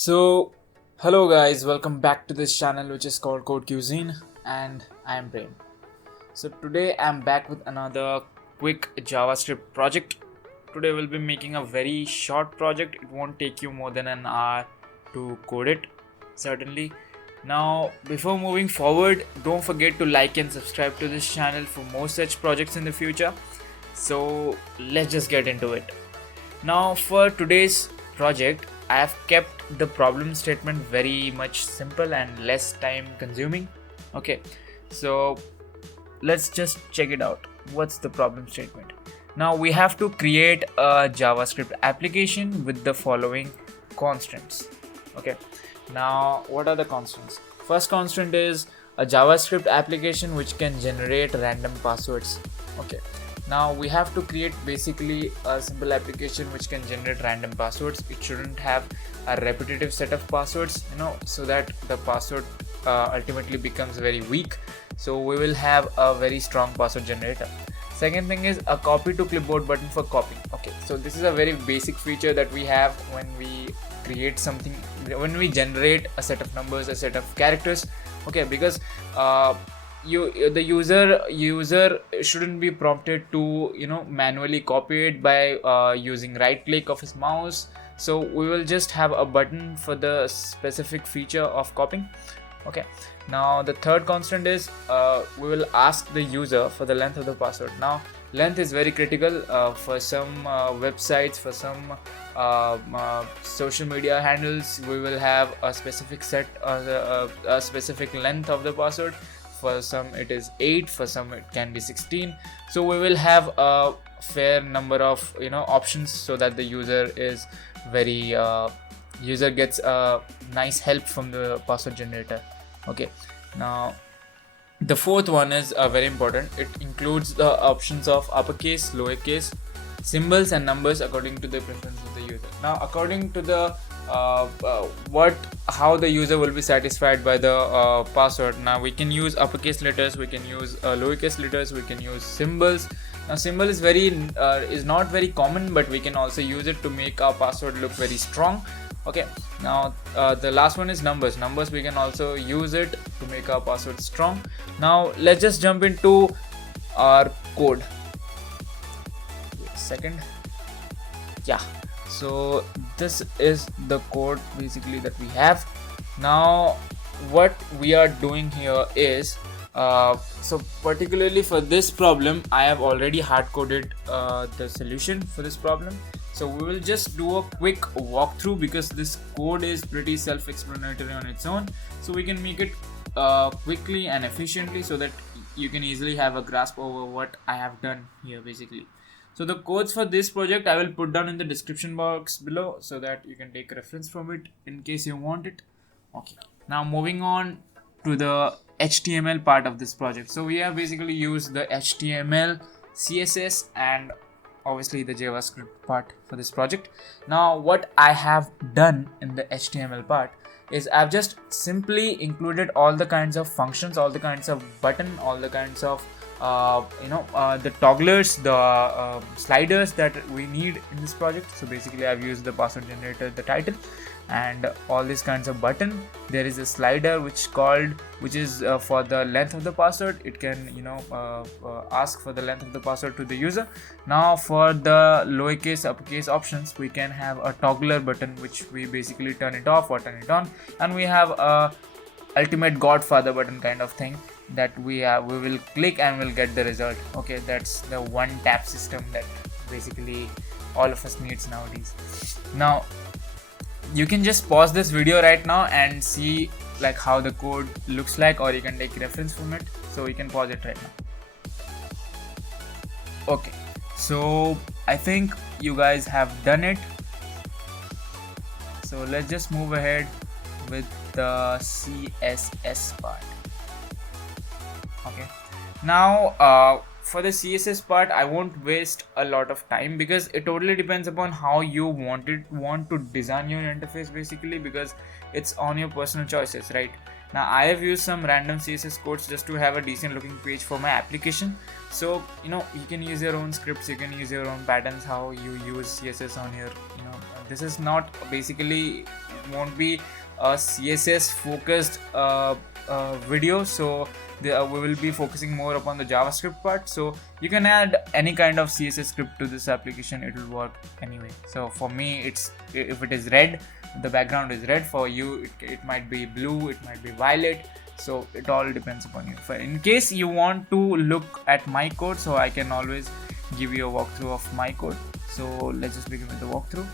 So, hello guys, welcome back to this channel which is called Code Cuisine, and I am Prem. So today I'm back with another quick JavaScript project. Today we'll be making a very short project. It won't take you more than an hour to code it, certainly. Now, before moving forward, don't forget to like and subscribe to this channel for more such projects in the future. So let's just get into it. Now, for today's project, I have kept the problem statement very much simple and less time consuming. Okay, so let's just check it out. What's the problem statement? Now we have to create a JavaScript application with the following constants. Okay, now what are the constants? First constant is a JavaScript application which can generate random passwords. Okay, now we have to create basically a simple application which can generate random passwords. It shouldn't have a repetitive set of passwords, so that the password ultimately becomes very weak. So we will have a very strong password generator. Second thing is a copy to clipboard button for copy. Okay, so this is a very basic feature that we have when we create something, when we generate a set of numbers, a set of characters. Okay, because the user shouldn't be prompted to manually copy it by using right click of his mouse. So we will just have a button for the specific feature of copying. Okay, now the third constant is we will ask the user for the length of the password. Now length is very critical for some websites, for some social media handles. We will have a specific set, a specific length of the password. For some it is 8, for some it can be 16. So we will have a fair number of options so that the user is very user gets a nice help from the password generator. Okay, now the fourth one is very important. It includes the options of uppercase, lowercase, symbols and numbers according to the preference of the user. Now according to the how the user will be satisfied by the password. Now we can use uppercase letters, we can use lowercase letters, we can use symbols. Now symbol is not very common, but we can also use it to make our password look very strong. Okay, now the last one is numbers. Numbers, we can also use it to make our password strong. Now let's just jump into our code. Wait a second. Yeah, so this is the code basically that we have. Now what we are doing here is so particularly for this problem, I have already hard coded the solution for this problem. So we will just do a quick walkthrough because this code is pretty self-explanatory on its own. So we can make it quickly and efficiently so that you can easily have a grasp over what I have done here basically. So the codes for this project I will put down in the description box below so that you can take reference from it in case you want it. Okay, now moving on to the HTML part of this project. So we have basically used the HTML, CSS and obviously the JavaScript part for this project. Now what I have done in the HTML part is I've just simply included all the kinds of functions, all the kinds of button, all the kinds of the togglers, the sliders that we need in this project. So basically I've used the password generator, the title, and all these kinds of button. There is a slider which is for the length of the password. It can ask for the length of the password to the user. Now for the lowercase, uppercase options, we can have a toggler button which we basically turn it off or turn it on, and we have a ultimate godfather button kind of thing that we will click and we'll get the result. Okay, that's the one tap system that basically all of us needs nowadays. Now you can just pause this video right now and see like how the code looks like, or you can take reference from it. So you can pause it right now. Okay, so I think you guys have done it. So let's just move ahead with the CSS part. Okay, now for the CSS part I won't waste a lot of time because it totally depends upon how you want to design your interface basically, because it's on your personal choices, right? Now I have used some random CSS codes just to have a decent looking page for my application. So you can use your own scripts, you can use your own patterns, how you use CSS on your this is not basically won't be a CSS focused video, so we will be focusing more upon the JavaScript part. So you can add any kind of CSS script to this application, it will work anyway. So for me, it's, if it is red, the background is red. For you, it might be blue, it might be violet. So it all depends upon you. In case you want to look at my code, so I can always give you a walkthrough of my code. So let's just begin with the walkthrough.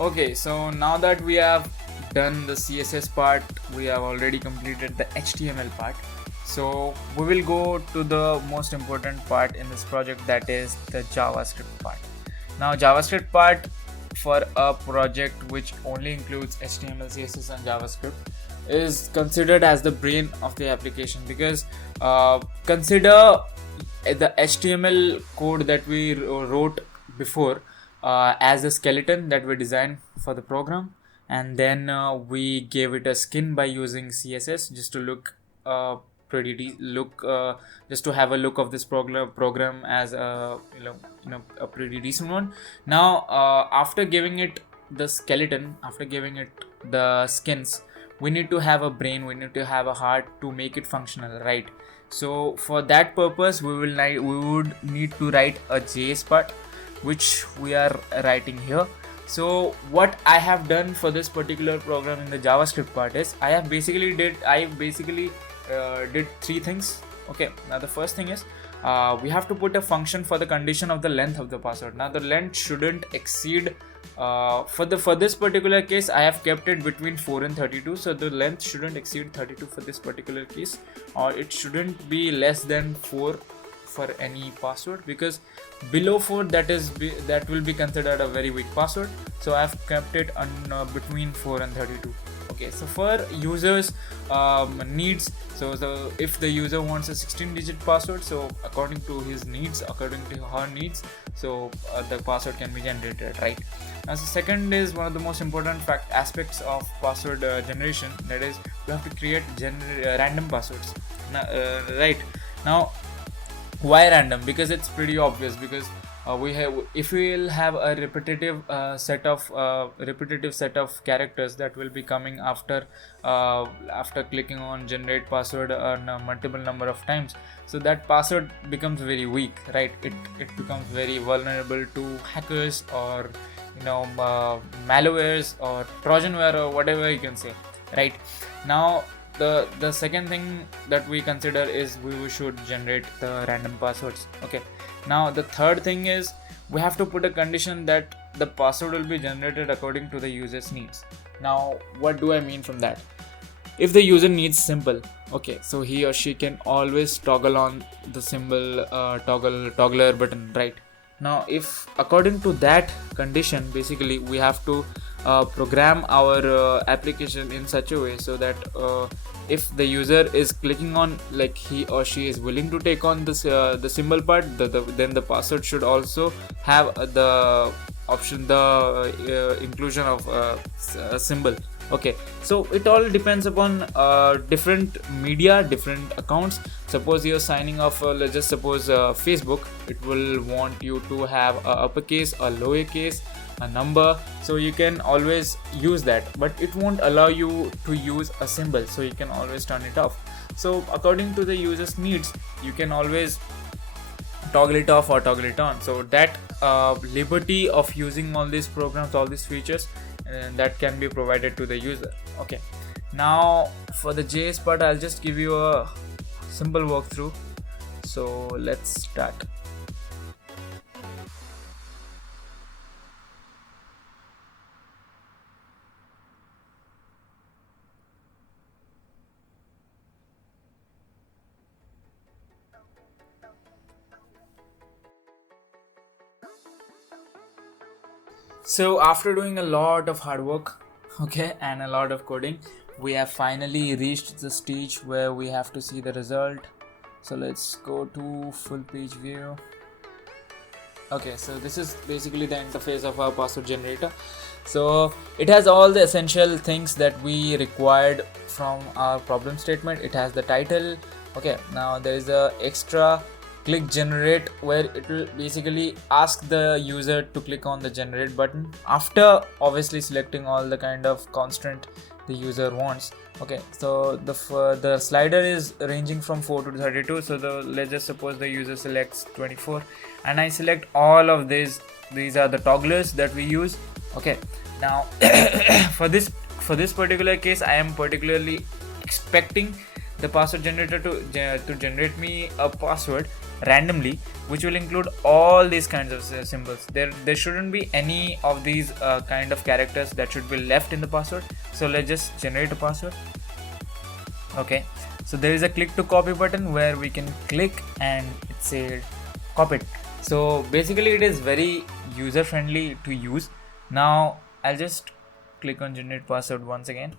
Okay, so now that we have done the CSS part, we have already completed the HTML part. So we will go to the most important part in this project, that is the JavaScript part. Now JavaScript part for a project which only includes HTML, CSS and JavaScript is considered as the brain of the application, because consider the HTML code that we wrote before as a skeleton that we designed for the program, and then we gave it a skin by using CSS just to look just to have a look of this program as a a pretty decent one. Now after giving it the skeleton, after giving it the skins, we need to have a brain, we need to have a heart to make it functional, right? So for that purpose, we would need to write a JS part, which we are writing here. So what I have done for this particular program in the JavaScript part is I basically did three things. Okay, now the first thing is we have to put a function for the condition of the length of the password. Now the length shouldn't exceed for this particular case, I have kept it between 4 and 32, so the length shouldn't exceed 32 for this particular case, or it shouldn't be less than 4 for any password, because below 4 that will be considered a very weak password. So I have kept it on between 4 and 32. Okay, so for users needs, so if the user wants a 16-digit password, so according to his needs, according to her needs, so the password can be generated, right? Now the second is one of the most important aspects of password generation, that is you have to create random passwords. Now, right now, why random? Because it's pretty obvious, because if we will have a repetitive set of characters that will be coming after clicking on generate password on a multiple number of times, so that password becomes very weak, right? It becomes very vulnerable to hackers, or malwares, or trojanware, or whatever you can say, right? Now the second thing that we consider is we should generate the random passwords. Okay, now the third thing is we have to put a condition that the password will be generated according to the user's needs. Now what do I mean from that? If the user needs symbol, okay, so he or she can always toggle on the symbol toggler button, right? Now if according to that condition, basically we have to program our application in such a way so that if the user is clicking on, like he or she is willing to take on this the symbol part, then the password should also have the option, the inclusion of a symbol. Okay, so it all depends upon different media, different accounts. Suppose you're signing off, let's just suppose Facebook, it will want you to have a uppercase, a lowercase, a number, so you can always use that, but it won't allow you to use a symbol, so you can always turn it off. So according to the user's needs, you can always toggle it off or toggle it on. So that liberty of using all these programs, all these features, that can be provided to the user. Okay, now for the JS part, I'll just give you a simple walkthrough. So let's start. So after doing a lot of hard work, okay, and a lot of coding, we have finally reached the stage where we have to see the result. So let's go to full page view. Okay, so this is basically the interface of our password generator. So it has all the essential things that we required from our problem statement. It has the title. Okay, now there is a extra click generate, where it will basically ask the user to click on the generate button after obviously selecting all the kind of constraint the user wants. Okay, so the slider is ranging from 4 to 32. So let's just suppose the user selects 24 and I select all of these are the togglers that we use. Okay, now for this particular case, I am particularly expecting the password generator to generate me a password randomly, which will include all these kinds of symbols. There shouldn't be any of these kind of characters that should be left in the password. So let's just generate a password. Okay, so there is a click to copy button where we can click and it says copied. So basically it is very user friendly to use. Now I'll just click on generate password once again.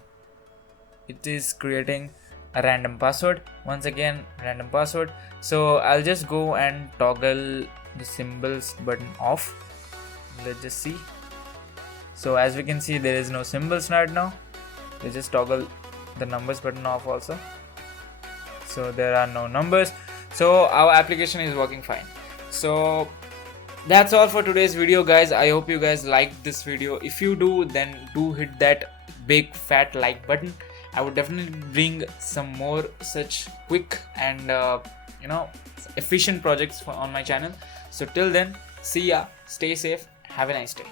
It is creating a random password. Once again, random password. So I'll just go and toggle the symbols button off. Let's just see. So as we can see, there is no symbols right now. Let's just toggle the numbers button off also. So there are no numbers. So our application is working fine. So that's all for today's video, guys. I hope you guys liked this video. If you do, then do hit that big fat like button. I would definitely bring some more such quick and efficient projects on my channel. So till then, see ya, stay safe, have a nice day.